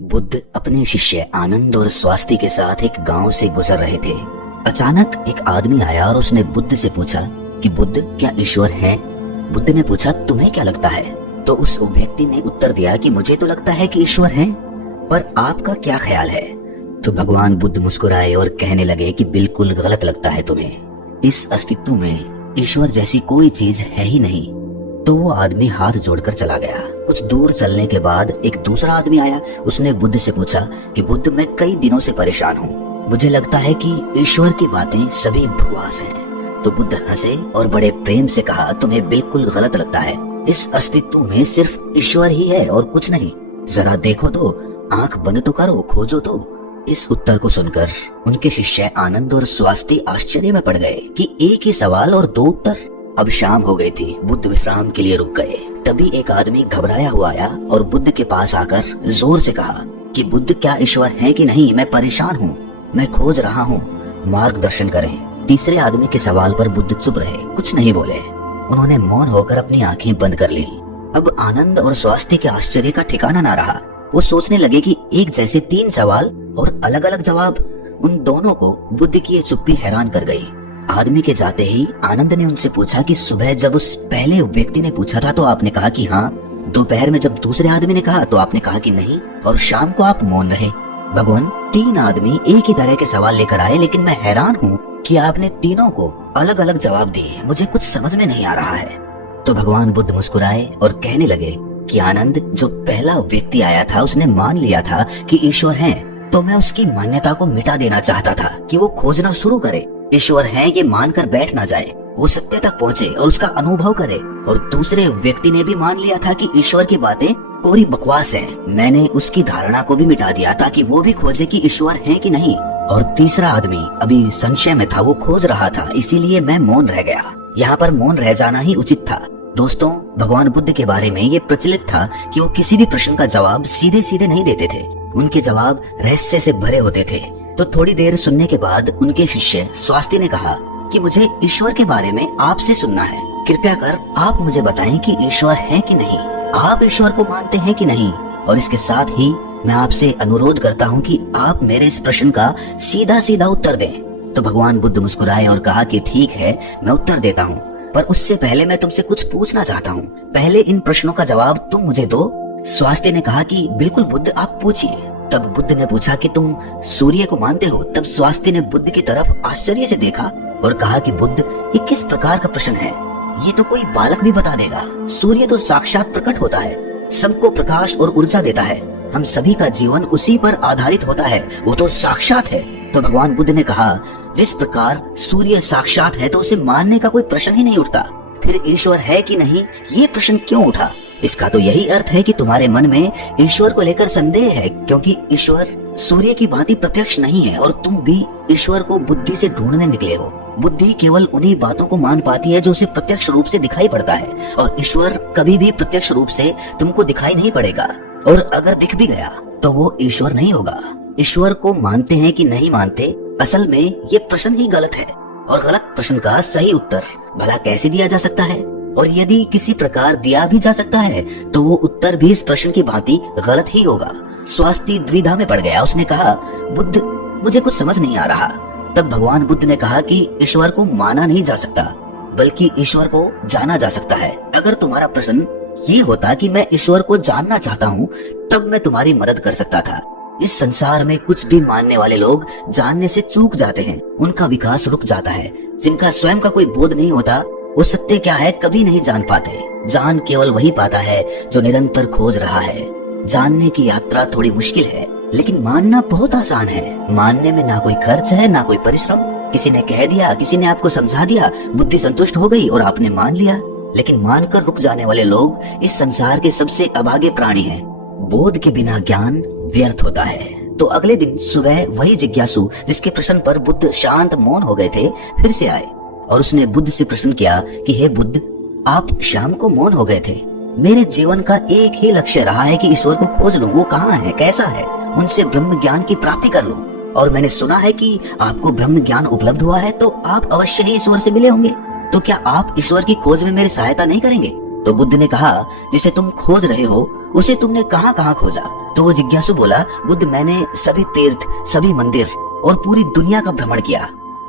बुद्ध अपने शिष्य आनंद और स्वास्थ्य के साथ एक गांव से गुजर रहे थे। अचानक एक आदमी आया और उसने बुद्ध से पूछा कि बुद्ध, क्या ईश्वर है? बुद्ध ने पूछा, तुम्हें क्या लगता है? तो उस व्यक्ति ने उत्तर दिया कि मुझे तो लगता है कि ईश्वर है, पर आपका क्या ख्याल है? तो भगवान बुद्ध मुस्कुराए और कहने लगे कि बिल्कुल गलत लगता है तुम्हें। इस अस्तित्व में ईश्वर जैसी कोई चीज है ही नहीं। तो वो आदमी हाथ जोड़कर चला गया। कुछ दूर चलने के बाद एक दूसरा आदमी आया। उसने बुद्ध से पूछा कि बुद्ध, मैं कई दिनों से परेशान हूँ। मुझे लगता है कि ईश्वर की बातें सभी बकवास हैं। तो बुद्ध हंसे और बड़े प्रेम से कहा, तुम्हें बिल्कुल गलत लगता है। इस अस्तित्व में सिर्फ ईश्वर ही है और कुछ नहीं। जरा देखो तो, आंख बंद तो करो, खोजो तो। इस उत्तर को सुनकर उनके शिष्य आनंद और स्वास्थ्य आश्चर्य में पड़ गए कि एक ही सवाल और दो उत्तर। अब शाम हो गई थी। बुद्ध विश्राम के लिए रुक गए। तभी एक आदमी घबराया हुआ आया और बुद्ध के पास आकर जोर से कहा कि बुद्ध, क्या ईश्वर है कि नहीं? मैं परेशान हूँ, मैं खोज रहा हूँ, मार्गदर्शन करें। तीसरे आदमी के सवाल पर बुद्ध चुप रहे, कुछ नहीं बोले। उन्होंने मौन होकर अपनी आंखें बंद कर ली। अब आनंद और स्वास्थ्य के आश्चर्य का ठिकाना ना रहा। वो सोचने लगे कि एक जैसे तीन सवाल और अलग अलग जवाब, उन दोनों को बुद्ध की ये चुप्पी हैरान कर गई। आदमी के जाते ही आनंद ने उनसे पूछा कि सुबह जब उस पहले व्यक्ति ने पूछा था तो आपने कहा कि हाँ, दोपहर में जब दूसरे आदमी ने कहा तो आपने कहा कि नहीं, और शाम को आप मौन रहे। भगवान, तीन आदमी एक ही तरह के सवाल लेकर आए, लेकिन मैं हैरान हूँ कि आपने तीनों को अलग अलग जवाब दिए। मुझे कुछ समझ में नहीं आ रहा है। तो भगवान बुद्ध मुस्कुराए और कहने लगे कि आनंद, जो पहला व्यक्ति आया था उसने मान लिया था कि ईश्वर है, तो मैं उसकी मान्यता को मिटा देना चाहता था कि वो खोजना शुरू करे। ईश्वर है ये मानकर बैठ ना जाए, वो सत्य तक पहुँचे और उसका अनुभव करे। और दूसरे व्यक्ति ने भी मान लिया था कि ईश्वर की बातें कोरी बकवास है। मैंने उसकी धारणा को भी मिटा दिया ताकि वो भी खोजे कि ईश्वर है कि नहीं। और तीसरा आदमी अभी संशय में था, वो खोज रहा था, इसीलिए मैं मौन रह गया। यहाँ पर मौन रह जाना ही उचित था। दोस्तों, भगवान बुद्ध के बारे में ये प्रचलित था कि वो किसी भी प्रश्न का जवाब सीधे सीधे नहीं देते थे। उनके जवाब रहस्य से भरे होते थे। तो थोड़ी देर सुनने के बाद उनके शिष्य स्वास्थ्य ने कहा कि मुझे ईश्वर के बारे में आपसे सुनना है। कृपया कर आप मुझे बताएं कि ईश्वर है कि नहीं। आप ईश्वर को मानते हैं कि नहीं? और इसके साथ ही मैं आपसे अनुरोध करता हूँ कि आप मेरे इस प्रश्न का सीधा सीधा उत्तर दें। तो भगवान बुद्ध मुस्कुराए और कहा कि ठीक है, मैं उत्तर देता हूँ, पर उससे पहले मैं तुमसे कुछ पूछना चाहता हूँ। पहले इन प्रश्नों का जवाब तुम मुझे दो। स्वास्थ्य ने कहा कि बिल्कुल बुद्ध, आप पूछिए। तब बुद्ध ने पूछा कि तुम सूर्य को मानते हो? तब स्वास्थ्य ने बुद्ध की तरफ आश्चर्य से देखा और कहा कि बुद्ध, ये किस प्रकार का प्रश्न है? ये तो कोई बालक भी बता देगा। सूर्य तो साक्षात प्रकट होता है, सबको प्रकाश और ऊर्जा देता है। हम सभी का जीवन उसी पर आधारित होता है, वो तो साक्षात है। तो भगवान बुद्ध ने कहा, जिस प्रकार सूर्य साक्षात है तो उसे मानने का कोई प्रश्न ही नहीं उठता। फिर ईश्वर है कि नहीं, ये प्रश्न क्यों उठा? इसका तो यही अर्थ है कि तुम्हारे मन में ईश्वर को लेकर संदेह है, क्योंकि ईश्वर सूर्य की भांति प्रत्यक्ष नहीं है और तुम भी ईश्वर को बुद्धि से ढूंढने निकले हो। बुद्धि केवल उन्हीं बातों को मान पाती है जो उसे प्रत्यक्ष रूप से दिखाई पड़ता है, और ईश्वर कभी भी प्रत्यक्ष रूप से तुमको दिखाई नहीं पड़ेगा। और अगर दिख भी गया तो वो ईश्वर नहीं होगा। ईश्वर को मानते हैं कि नहीं मानते, असल में ये प्रश्न ही गलत है। और गलत प्रश्न का सही उत्तर भला कैसे दिया जा सकता है? और यदि किसी प्रकार दिया भी जा सकता है तो वो उत्तर भी इस प्रश्न की भांति गलत ही होगा। स्वास्थ्य द्विधा में पड़ गया। उसने कहा, बुद्ध, मुझे कुछ समझ नहीं आ रहा। तब भगवान बुद्ध ने कहा कि ईश्वर को माना नहीं जा सकता, बल्कि ईश्वर को जाना जा सकता है। अगर तुम्हारा प्रश्न ये होता कि मैं ईश्वर को जानना चाहता हूँ, तब मैं तुम्हारी मदद कर सकता था। इस संसार में कुछ भी मानने वाले लोग जानने से चूक जाते हैं, उनका विकास रुक जाता है। जिनका स्वयं का कोई बोध नहीं होता, वो सत्य क्या है कभी नहीं जान पाते। जान केवल वही पाता है जो निरंतर खोज रहा है। जानने की यात्रा थोड़ी मुश्किल है, लेकिन मानना बहुत आसान है। मानने में ना कोई खर्च है, ना कोई परिश्रम। किसी ने कह दिया, किसी ने आपको समझा दिया, बुद्धि संतुष्ट हो गई और आपने मान लिया। लेकिन मानकर रुक जाने वाले लोग इस संसार के सबसे अभागे प्राणी हैं। बोध के बिना ज्ञान व्यर्थ होता है। तो अगले दिन सुबह वही जिज्ञासु जिसके प्रश्न पर बुद्ध शांत मौन हो गए थे, फिर से आए और उसने बुद्ध से प्रश्न किया कि हे बुद्ध, आप शाम को मौन हो गए थे। मेरे जीवन का एक ही लक्ष्य रहा है कि ईश्वर को खोज लूं, वो कहाँ है, कैसा है, उनसे ब्रह्म ज्ञान की प्राप्ति कर लूं। और मैंने सुना है कि आपको ब्रह्म ज्ञान उपलब्ध हुआ है, तो आप अवश्य ही ईश्वर से मिले होंगे। तो क्या आप ईश्वर की खोज में मेरी सहायता नहीं करेंगे? तो बुद्ध ने कहा, जिसे तुम खोज रहे हो उसे तुमने कहाँ कहाँ खोजा? तो वो जिज्ञासु बोला, बुद्ध मैंने सभी तीर्थ, सभी मंदिर और पूरी दुनिया का भ्रमण किया,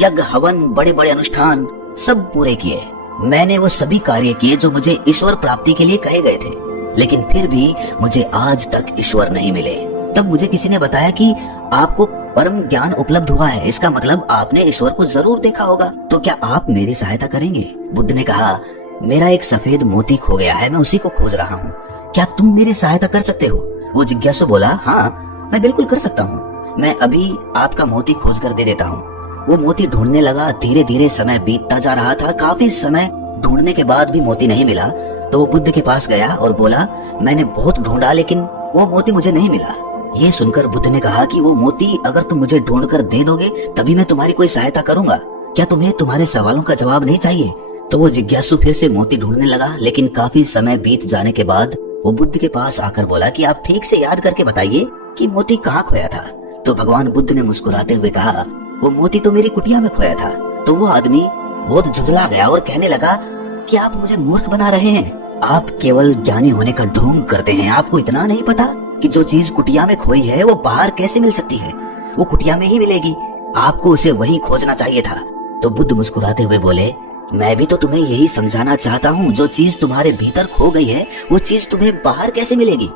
यज्ञ हवन, बड़े बड़े अनुष्ठान सब पूरे किए। मैंने वो सभी कार्य किए जो मुझे ईश्वर प्राप्ति के लिए कहे गए थे, लेकिन फिर भी मुझे आज तक ईश्वर नहीं मिले। तब मुझे किसी ने बताया कि आपको परम ज्ञान उपलब्ध हुआ है, इसका मतलब आपने ईश्वर को जरूर देखा होगा, तो क्या आप मेरी सहायता करेंगे? बुद्ध ने कहा, मेरा एक सफेद मोती खो गया है, मैं उसी को खोज रहा हूँ, क्या तुम मेरी सहायता कर सकते हो? वो जिज्ञासु बोला, हाँ मैं बिल्कुल कर सकता हूँ, मैं अभी आपका मोती खोज कर दे देता हूँ। वो मोती ढूंढने लगा, धीरे धीरे समय बीतता जा रहा था। काफी समय ढूंढने के बाद भी मोती नहीं मिला, तो वो बुद्ध के पास गया और बोला, मैंने बहुत ढूंढा लेकिन वो मोती मुझे नहीं मिला। ये सुनकर बुद्ध ने कहा कि वो मोती अगर तुम मुझे ढूंढ कर दे दोगे तभी मैं तुम्हारी कोई सहायता करूंगा, क्या तुम्हें तुम्हारे सवालों का जवाब नहीं चाहिए? तो वो जिज्ञासु फिर से मोती ढूंढने लगा, लेकिन काफी समय बीत जाने के बाद वो बुद्ध के पास आकर बोला कि आप ठीक से याद करके बताइए कि मोती कहाँ खोया था। तो भगवान बुद्ध ने मुस्कुराते हुए कहा, वो मोती तो मेरी कुटिया में खोया था। तो वो आदमी बहुत झुंझला गया और कहने लगा कि आप मुझे मूर्ख बना रहे हैं, आप केवल ज्ञानी होने का ढोंग करते हैं, आपको इतना नहीं पता कि जो चीज कुटिया में खोई है वो बाहर कैसे मिल सकती है, वो कुटिया में ही मिलेगी, आपको उसे वहीं खोजना चाहिए था। तो बुद्ध मुस्कुराते हुए बोले, मैं भी तो तुम्हें यही समझाना चाहता हूँ, जो चीज तुम्हारे भीतर खो गई है वो चीज तुम्हें बाहर कैसे मिलेगी?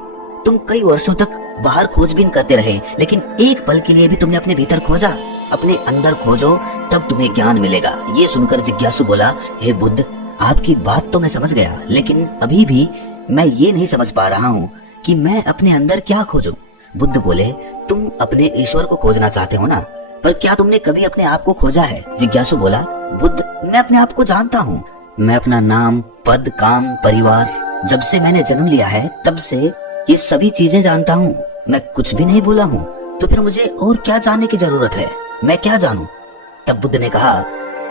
तुम कई वर्षों तक बाहर खोजबीन करते रहे, लेकिन एक पल के लिए भी तुमने अपने भीतर खोजा? अपने अंदर खोजो, तब तुम्हें ज्ञान मिलेगा। ये सुनकर जिज्ञासु बोला, हे बुद्ध, आपकी बात तो मैं समझ गया, लेकिन अभी भी मैं ये नहीं समझ पा रहा हूँ कि मैं अपने अंदर क्या खोजूं। बुद्ध बोले, तुम अपने ईश्वर को खोजना चाहते हो ना, पर क्या तुमने कभी अपने आप को खोजा है? जिज्ञासु बोला, बुद्ध मैं अपने आप को जानता हूँ, मैं अपना नाम, पद, काम, परिवार, जब से मैंने जन्म लिया है तब से ये सभी चीजें जानता हूँ, मैं कुछ भी नहीं भूला हूँ, तो फिर मुझे और क्या जानने की जरूरत है, मैं क्या जानूं? तब बुद्ध ने कहा,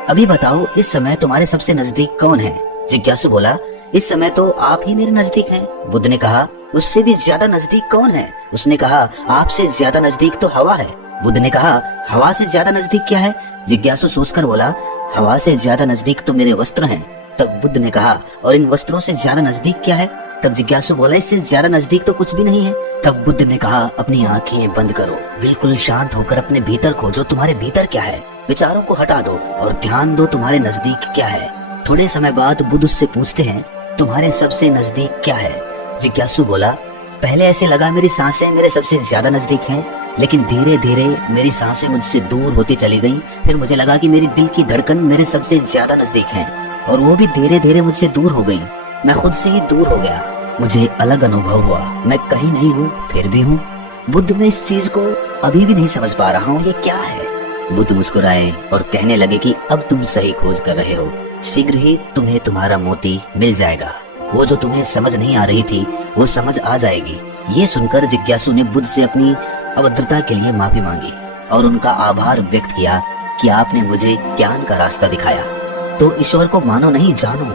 अभी बताओ इस समय तुम्हारे सबसे नजदीक कौन है? जिज्ञासु बोला, इस समय तो आप ही मेरे नजदीक हैं। बुद्ध ने कहा, उससे भी ज्यादा नजदीक कौन है? उसने कहा, आपसे ज्यादा नजदीक तो हवा है। बुद्ध ने कहा, हवा से ज्यादा नजदीक क्या है? जिज्ञासु सोचकर बोला, हवा से ज्यादा नजदीक तो मेरे वस्त्र हैं। तब बुद्ध ने कहा, और इन वस्त्रों से ज्यादा नजदीक क्या है? तब जिज्ञासु बोला, इससे ज्यादा नजदीक तो कुछ भी नहीं है। तब बुद्ध ने कहा, अपनी आंखें बंद करो, बिल्कुल शांत होकर अपने भीतर खोजो, तुम्हारे भीतर क्या है, विचारों को हटा दो और ध्यान दो तुम्हारे नजदीक क्या है। थोड़े समय बाद बुद्ध उससे पूछते हैं, तुम्हारे सबसे नजदीक क्या है? जिज्ञासु बोला, पहले ऐसे लगा मेरी सांसें मेरे सबसे ज्यादा नजदीक हैं, लेकिन धीरे धीरे मेरी सांसें मुझसे दूर होती चली गईं। फिर मुझे लगा कि मेरी दिल की धड़कन मेरे सबसे ज्यादा नजदीक है और वो भी धीरे धीरे मुझसे दूर हो गई। मैं खुद से ही दूर हो गया, मुझे अलग अनुभव हुआ, मैं कहीं नहीं हूँ फिर भी हूँ। बुद्ध, मैं इस चीज को अभी भी नहीं समझ पा रहा हूँ, ये क्या है? बुद्ध मुस्कुराए और कहने लगे कि अब तुम सही खोज कर रहे हो, शीघ्र ही तुम्हें तुम्हारा मोती मिल जाएगा, वो जो तुम्हें समझ नहीं आ रही थी वो समझ आ जाएगी। ये सुनकर जिज्ञासु ने बुद्ध से अपनी अभद्रता के लिए माफी मांगी और उनका आभार व्यक्त किया कि आपने मुझे ज्ञान का रास्ता दिखाया। तो ईश्वर को मानो नहीं, जानो।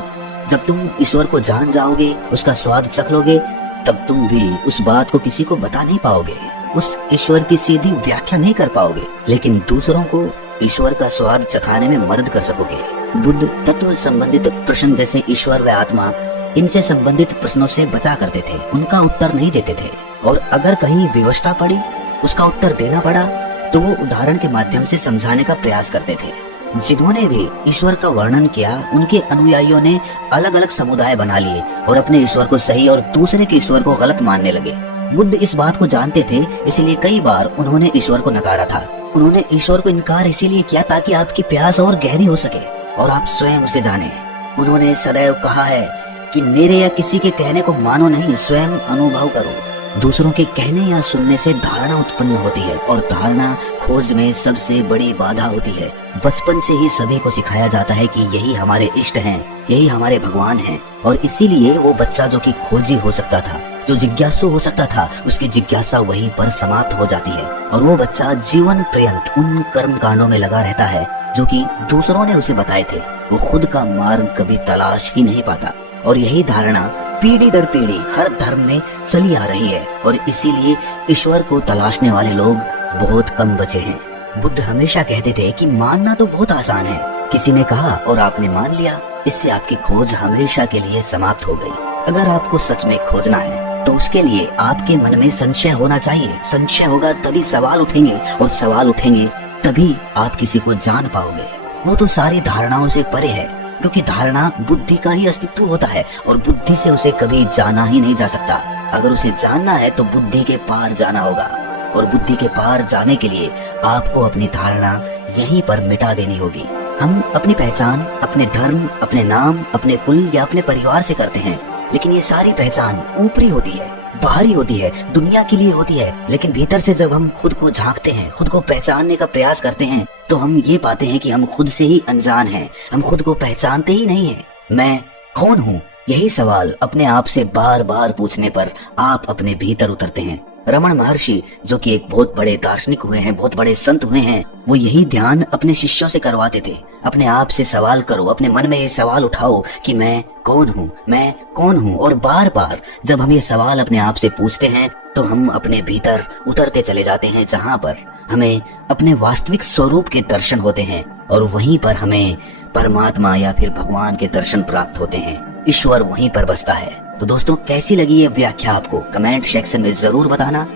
जब तुम ईश्वर को जान जाओगे, उसका स्वाद चख लोगे, तब तुम भी उस बात को किसी को बता नहीं पाओगे, उस ईश्वर की सीधी व्याख्या नहीं कर पाओगे, लेकिन दूसरों को ईश्वर का स्वाद चखाने में मदद कर सकोगे। बुद्ध तत्व संबंधित प्रश्न जैसे ईश्वर व आत्मा, इनसे संबंधित प्रश्नों से बचा करते थे, उनका उत्तर नहीं देते थे, और अगर कहीं विवशता पड़ी, उसका उत्तर देना पड़ा, तो वो उदाहरण के माध्यम से समझाने का प्रयास करते थे। जिन्होंने भी ईश्वर का वर्णन किया, उनके अनुयायियों ने अलग अलग समुदाय बना लिए और अपने ईश्वर को सही और दूसरे के ईश्वर को गलत मानने लगे। बुद्ध इस बात को जानते थे, इसलिए कई बार उन्होंने ईश्वर को नकारा था। उन्होंने ईश्वर को इनकार इसीलिए किया ताकि आपकी प्यास और गहरी हो सके और आप स्वयं उसे जाने। उन्होंने सदैव कहा है कि मेरे या किसी के कहने को मानो नहीं, स्वयं अनुभव करो। दूसरों के कहने या सुनने से धारणा उत्पन्न होती है और धारणा खोज में सबसे बड़ी बाधा होती है। बचपन से ही सभी को सिखाया जाता है कि यही हमारे इष्ट हैं, यही हमारे भगवान हैं, और इसीलिए वो बच्चा जो कि खोजी हो सकता था, जो जिज्ञासु हो सकता था, उसकी जिज्ञासा वहीं पर समाप्त हो जाती है और वो बच्चा जीवन पर्यंत उन कर्म कांडों में लगा रहता है जो कि दूसरों ने उसे बताए थे। वो खुद का मार्ग कभी तलाश ही नहीं पाता और यही धारणा पीढ़ी दर पीढ़ी हर धर्म में चली आ रही है और इसीलिए ईश्वर को तलाशने वाले लोग बहुत कम बचे हैं। बुद्ध हमेशा कहते थे कि मानना तो बहुत आसान है, किसी ने कहा और आपने मान लिया, इससे आपकी खोज हमेशा के लिए समाप्त हो गई। अगर आपको सच में खोजना है तो उसके लिए आपके मन में संशय होना चाहिए। संशय होगा तभी सवाल उठेंगे, और सवाल उठेंगे तभी आप किसी को जान पाओगे। वो तो सारी धारणाओं से परे है, क्योंकि धारणा बुद्धि का ही अस्तित्व होता है और बुद्धि से उसे कभी जाना ही नहीं जा सकता। अगर उसे जानना है तो बुद्धि के पार जाना होगा, और बुद्धि के पार जाने के लिए आपको अपनी धारणा यहीं पर मिटा देनी होगी। हम अपनी पहचान अपने धर्म, अपने नाम, अपने कुल या अपने परिवार से करते हैं, लेकिन ये सारी पहचान ऊपरी होती है, बाहरी होती है, दुनिया के लिए होती है। लेकिन भीतर से जब हम खुद को झांकते हैं, खुद को पहचानने का प्रयास करते हैं, तो हम ये पाते हैं कि हम खुद से ही अनजान हैं। हम खुद को पहचानते ही नहीं हैं। मैं कौन हूँ? यही सवाल अपने आप से बार बार पूछने पर आप अपने भीतर उतरते हैं। रमण महर्षि, जो कि एक बहुत बड़े दार्शनिक हुए हैं, बहुत बड़े संत हुए हैं, वो यही ध्यान अपने शिष्यों से करवाते थे। अपने आप से सवाल करो, अपने मन में ये सवाल उठाओ कि मैं कौन हूँ, मैं कौन हूँ। और बार बार जब हम ये सवाल अपने आप से पूछते हैं तो हम अपने भीतर उतरते चले जाते हैं, जहाँ पर हमें अपने वास्तविक स्वरूप के दर्शन होते हैं, और वहीं पर हमें परमात्मा या फिर भगवान के दर्शन प्राप्त होते हैं। ईश्वर वहीं पर बसता है। तो दोस्तों, कैसी लगी ये व्याख्या आपको? कमेंट सेक्शन में जरूर बताना।